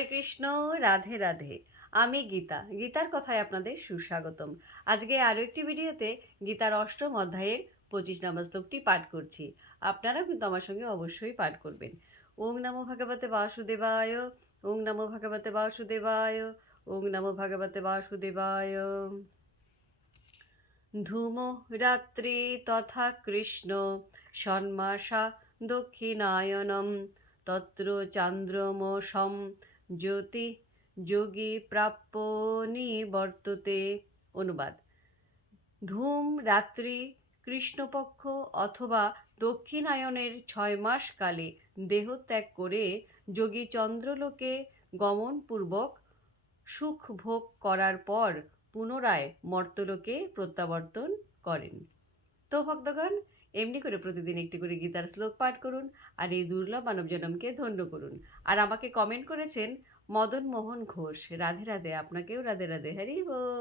হরে কৃষ্ণ, রাধে রাধে। আমি গীতা। গীতার কথায় আপনাদের সুস্বাগতম। আজকে আরও একটি ভিডিওতে গীতার অষ্টম অধ্যায়ের 25 নম্বর শ্লোকটি পাঠ করছি। আপনারাও কিন্তু আমার সঙ্গে অবশ্যই পাঠ করবেন। ওং নমো ভগবতে বাসুদেবায়, ওং নমো ভগবতে বাসুদেবায়, ওং নমো ভগবতে বাসুদেবায়। ধূমো রাত্রি তথা কৃষ্ণ ষণ্মাসা দক্ষিণায়নম তত্র চান্দ্রমসম জ্যোতি যোগী প্রাপ্য নিবর্ততে। অনুবাদ: ধূম রাত্রি কৃষ্ণপক্ষ অথবা দক্ষিণায়নের 6 মাস কালে দেহত্যাগ করে যোগী চন্দ্রলোকে গমনপূর্বক সুখ ভোগ করার পর পুনরায় মর্ত্যলোকে প্রত্যাবর্তন করেন। তো ভক্তগণ, এমনি করে প্রতিদিন একটি করে গীতার শ্লোক পাঠ করুন আর এই দুর্লভ মানব জনমকে ধন্য করুন। আর আমাকে কমেন্ট করেছেন মদন মোহন ঘোষ, রাধে রাধে। আপনাকেও রাধে রাধে। হরি বল।